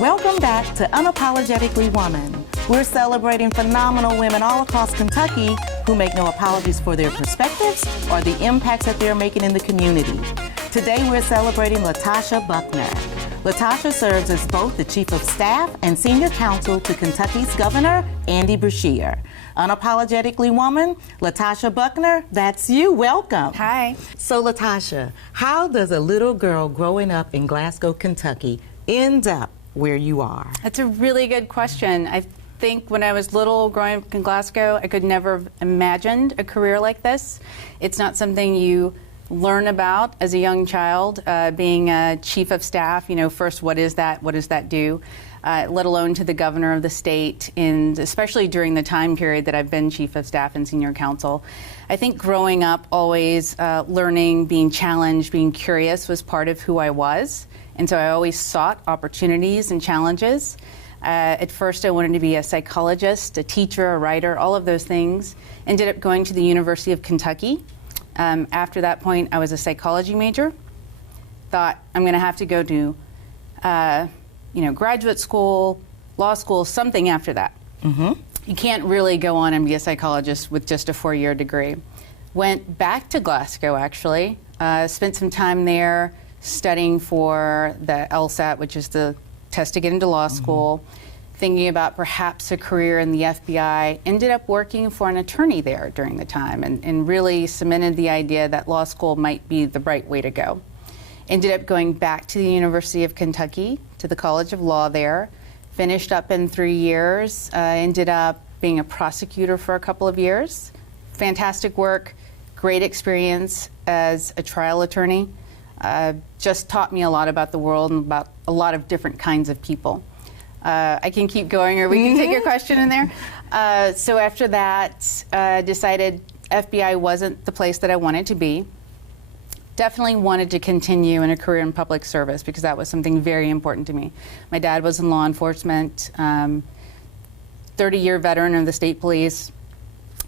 Welcome back to Unapologetically Woman. We're celebrating phenomenal women all across Kentucky who make no apologies for their perspectives or the impacts that they're making in the community. Today we're celebrating Tasha Buckner. Tasha serves as both the Chief of Staff and Senior Counsel to Kentucky's Governor Andy Beshear. Unapologetically Woman, Tasha Buckner, that's you. Welcome. Hi. So Tasha, how does a little girl growing up in Glasgow, Kentucky end up where you are? That's a really good question. I think when I was little, growing up in Glasgow, I could never have imagined a career like this. It's not something you learn about as a young child, being a chief of staff. You know, first, what is that? What does that do? Let alone to the governor of the state, and especially during the time period that I've been chief of staff and senior counsel. I think growing up, always learning, being challenged, being curious was part of who I was. And so I always sought opportunities and challenges. At first, I wanted to be a psychologist, a teacher, a writer, all of those things. Ended up going to the University of Kentucky. After that point, I was a psychology major. Thought I'm going to have to go to, graduate school, law school, something after that. Mm-hmm. You can't really go on and be a psychologist with just a 4-year degree. Went back to Glasgow, actually. Spent some time there studying for the LSAT, which is the test to get into law school, thinking about perhaps a career in the FBI. Ended up working for an attorney there during the time and really cemented the idea that law school might be the right way to go. Ended up going back to the University of Kentucky, to the College of Law there. Finished up in 3 years. Ended up being a prosecutor for a couple of years. Fantastic work, great experience as a trial attorney. Just taught me a lot about the world and about a lot of different kinds of people. I can keep going, or we can take your question in there. So after that, decided FBI wasn't the place that I wanted to be. Definitely wanted to continue in a career in public service because that was something very important to me. My dad was in law enforcement, 30-year veteran of the state police.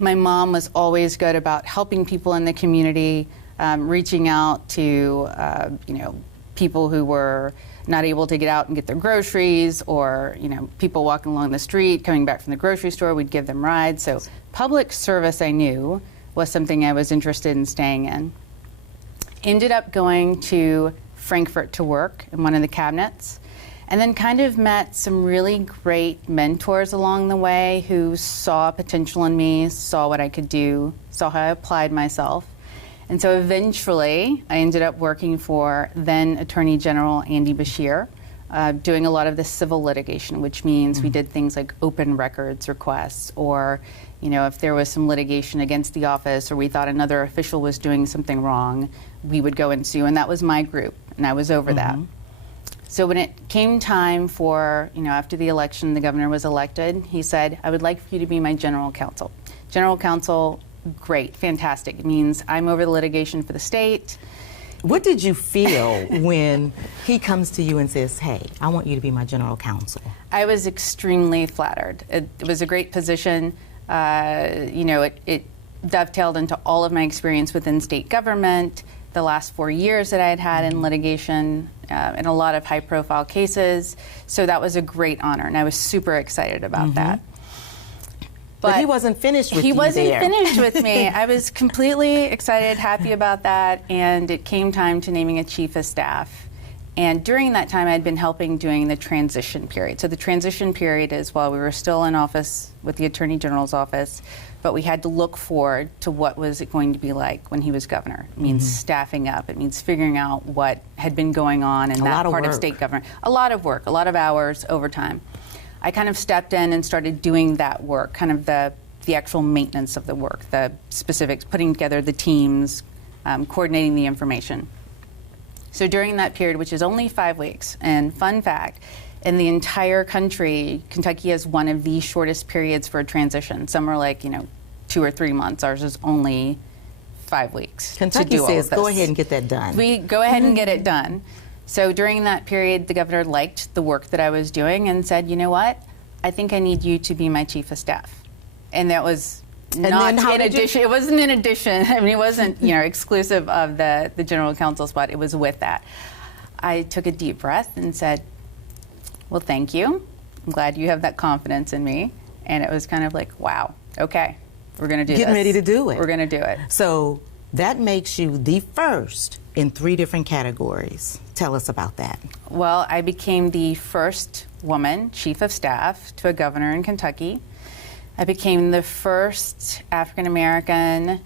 My mom was always good about helping people in the community, reaching out to people who were not able to get out and get their groceries, or people walking along the street coming back from the grocery store, we'd give them rides. So public service, I knew, was something I was interested in staying in. Ended up going to Frankfurt to work in one of the cabinets, and then kind of met some really great mentors along the way who saw potential in me, saw what I could do, saw how I applied myself. And so eventually, I ended up working for then Attorney General Andy Beshear, doing a lot of the civil litigation, which means we did things like open records requests, or if there was some litigation against the office, or we thought another official was doing something wrong, we would go and sue, and that was my group, and I was over that. So when it came time for, after the election, the governor was elected, he said, I would like for you to be my general counsel. General counsel, great, fantastic. It means I'm over the litigation for the state. What did you feel when he comes to you and says, hey, I want you to be my general counsel? I was extremely flattered. It was a great position. It dovetailed into all of my experience within state government, the last 4 years that I had had in litigation, in a lot of high-profile cases. So that was a great honor, and I was super excited about that. But he wasn't finished with you. He wasn't finished with me. I was completely excited, happy about that, and it came time to naming a chief of staff. And during that time, I'd been helping doing the transition period. So the transition period is while we were still in office with the Attorney General's office, but we had to look forward to what was it going to be like when he was governor. It means staffing up. It means figuring out what had been going on in that part of state government. A lot of work, a lot of hours, overtime. I kind of stepped in and started doing that work, kind of the actual maintenance of the work, the specifics, putting together the teams, coordinating the information. So during that period, which is only 5 weeks, and fun fact, in the entire country, Kentucky has one of the shortest periods for a transition. Some are like, 2 or 3 months. Ours is only 5 weeks. Kentucky says, go ahead and get that done. We go ahead and get it done. So during that period, the governor liked the work that I was doing and said, you know what, I think I need you to be my chief of staff. And that was not in addition. It wasn't in addition. I mean, it wasn't exclusive of the general counsel spot. It was with that. I took a deep breath and said, Well, thank you. I'm glad you have that confidence in me. And it was kind of like, wow, okay, we're going to do this. Getting ready to do it. We're going to do it. So that makes you the first in 3 different categories. Tell us about that. Well, I became the first woman chief of staff to a governor in Kentucky. I became the first African American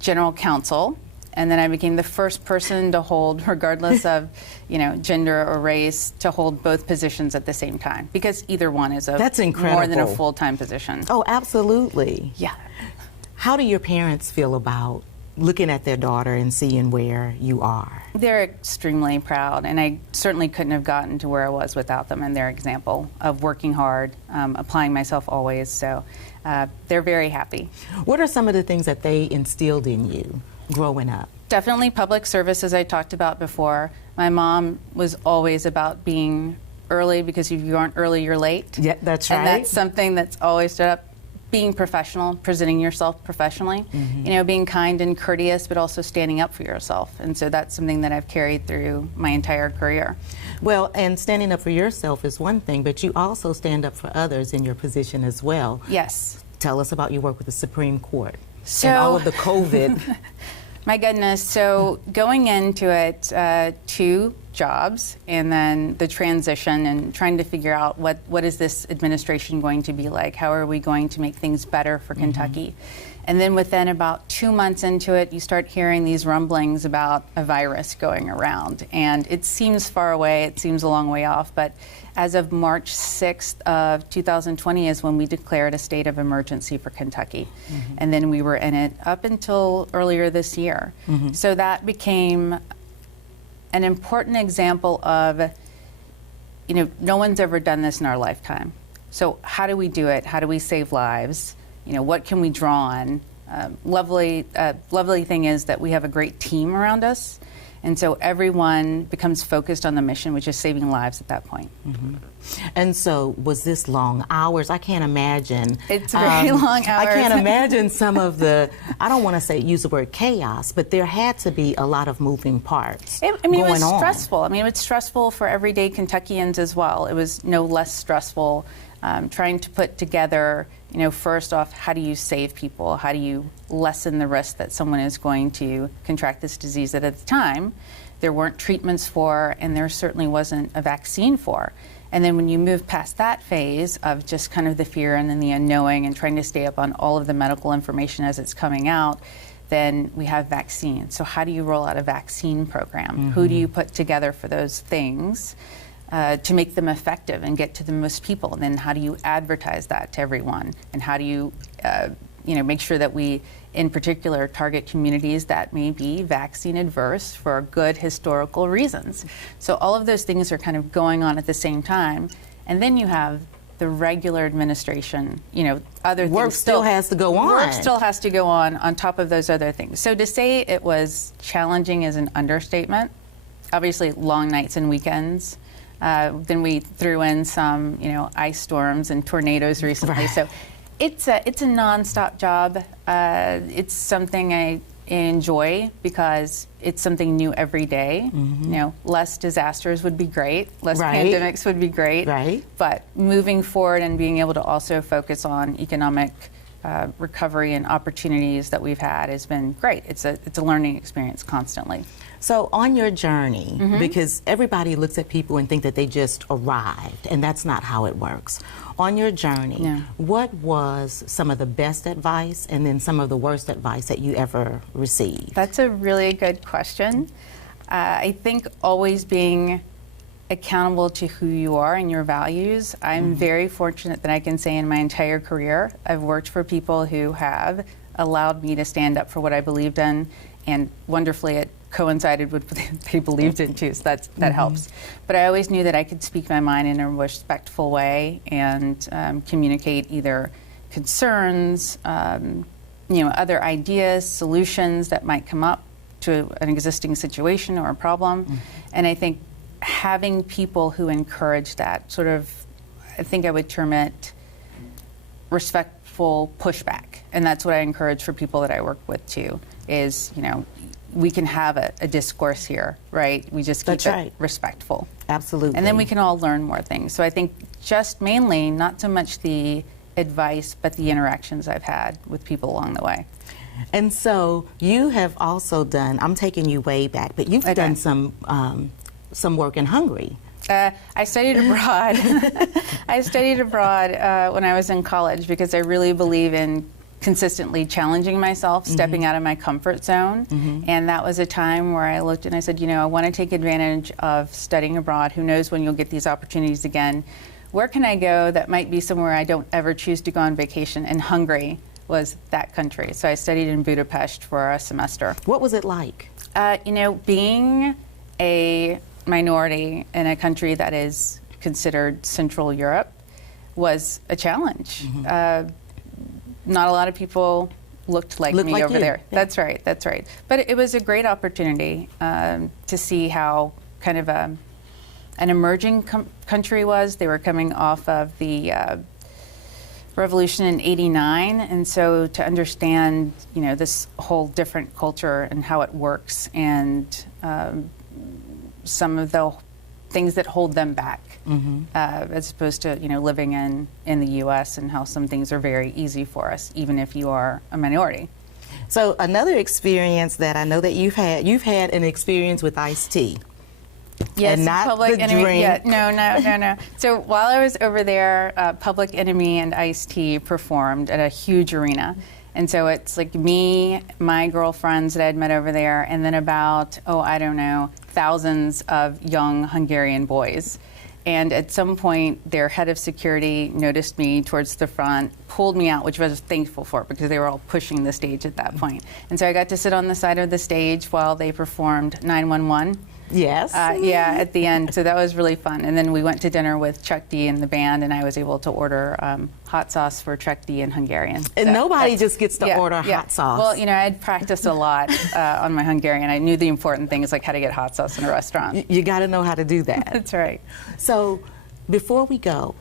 general counsel, and then I became the first person to hold, regardless of, gender or race, to hold both positions at the same time, because either one is That's incredible. more than a full-time position. Oh, absolutely. Yeah. How do your parents feel about looking at their daughter and seeing where you are? They're extremely proud, and I certainly couldn't have gotten to where I was without them and their example of working hard, applying myself always. So they're very happy. What are some of the things that they instilled in you growing up? Definitely public service, as I talked about before. My mom was always about being early, because if you aren't early, you're late. Yeah, that's right. And that's something that's always stood up. Being professional, presenting yourself professionally, being kind and courteous, but also standing up for yourself. And so that's something that I've carried through my entire career. Well, and standing up for yourself is one thing, but you also stand up for others in your position as well. Yes. Tell us about your work with the Supreme Court and all of the COVID. My goodness. So going into it, 2 jobs, and then the transition and trying to figure out what is this administration going to be like? How are we going to make things better for Kentucky? And then within about 2 months into it, you start hearing these rumblings about a virus going around. And it seems far away, it seems a long way off, but as of March 6th of 2020 is when we declared a state of emergency for Kentucky. And then we were in it up until earlier this year. So that became an important example of, no one's ever done this in our lifetime. So how do we do it? How do we save lives? What can we draw on? Lovely thing is that we have a great team around us. And so everyone becomes focused on the mission, which is saving lives at that point. And so was this long hours? I can't imagine. It's very long hours. I can't imagine some of the, I don't want to use the word chaos, but there had to be a lot of moving parts it was stressful. It was stressful for everyday Kentuckians as well. It was no less stressful trying to put together, first off, how do you save people? How do you lessen the risk that someone is going to contract this disease that at the time there weren't treatments for, and there certainly wasn't a vaccine for. And then when you move past that phase of just kind of the fear and then the unknowing and trying to stay up on all of the medical information as it's coming out, then we have vaccines. So how do you roll out a vaccine program? Who do you put together for those things to make them effective and get to the most people? And then how do you advertise that to everyone? And how do you make sure that we, in particular, target communities that may be vaccine adverse for good historical reasons? So all of those things are kind of going on at the same time. And then you have the regular administration, other things. Work still has to go on. Work still has to go on top of those other things. So to say it was challenging is an understatement. Obviously, long nights and weekends. Then we threw in some, ice storms and tornadoes recently. Right. So it's a nonstop job. It's something I enjoy because it's something new every day. Less disasters would be great. Less pandemics would be great. Right. But moving forward and being able to also focus on economic recovery and opportunities that we've had has been great. It's a learning experience constantly. So on your journey, because everybody looks at people and think that they just arrived, and that's not how it works. On your journey, what was some of the best advice and then some of the worst advice that you ever received? That's a really good question. I think always being accountable to who you are and your values. I'm very fortunate that I can say in my entire career, I've worked for people who have allowed me to stand up for what I believed in, and wonderfully it coincided with what they believed in too, so that helps. But I always knew that I could speak my mind in a respectful way and communicate either concerns, other ideas, solutions that might come up to an existing situation or a problem. And I think having people who encourage that sort of, I think I would term it respectful pushback. And that's what I encourage for people that I work with too, is, we can have a discourse here, right? We just keep it respectful. Absolutely. And then we can all learn more things. So I think just mainly, not so much the advice, but the interactions I've had with people along the way. And so you have also done, I'm taking you way back, but you've done some work in Hungary. I studied abroad. I studied abroad when I was in college because I really believe in consistently challenging myself, stepping out of my comfort zone. And that was a time where I looked and I said, you know, I want to take advantage of studying abroad. Who knows when you'll get these opportunities again. Where can I go that might be somewhere I don't ever choose to go on vacation? And Hungary was that country. So I studied in Budapest for a semester. What was it like? You know, being a minority in a country that is considered Central Europe was a challenge. Not a lot of people looked like me over there. Yeah. That's right, that's right. But it was a great opportunity to see how kind of an emerging country was. They were coming off of the revolution in '89, and so to understand, you know, this whole different culture and how it works, and some of the things that hold them back, as opposed to, you know, living in the U.S. and how some things are very easy for us, even if you are a minority. So another experience that I know that you've had an experience with iced tea. Yes, and not Public the Enemy. drink. Yeah, no. So while I was over there, Public Enemy and Ice Tea performed at a huge arena. And so it's like me, my girlfriends that I'd met over there, and then about, I don't know, thousands of young Hungarian boys. And at some point, their head of security noticed me towards the front, pulled me out, which I was thankful for because they were all pushing the stage at that point. And so I got to sit on the side of the stage while they performed 911. Yes. Yeah, at the end. So that was really fun. And then we went to dinner with Chuck D and the band, and I was able to order hot sauce for Chuck D in Hungarian. And so nobody just gets to order hot sauce. Well, you know, I'd practiced a lot on my Hungarian. I knew the important thing is like how to get hot sauce in a restaurant. You got to know how to do that. That's right. So before we go,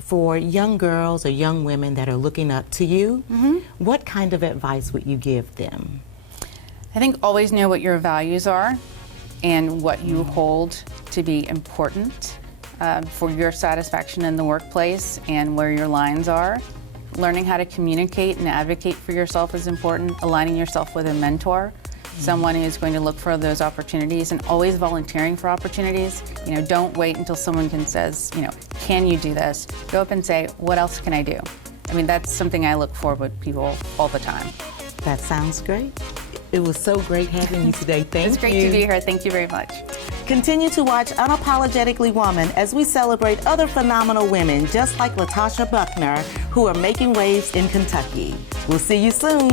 for young girls or young women that are looking up to you, what kind of advice would you give them? I think always know what your values are and what you hold to be important for your satisfaction in the workplace and where your lines are. Learning how to communicate and advocate for yourself is important. Aligning yourself with a mentor, someone who's going to look for those opportunities, and always volunteering for opportunities. You know, don't wait until someone says, you know, can you do this? Go up and say, what else can I do? I mean, that's something I look for with people all the time. That sounds great. It was so great having you today. Thank you. It's great to be here. Thank you very much. Continue to watch Unapologetically Woman as we celebrate other phenomenal women just like Tasha Buckner, who are making waves in Kentucky. We'll see you soon.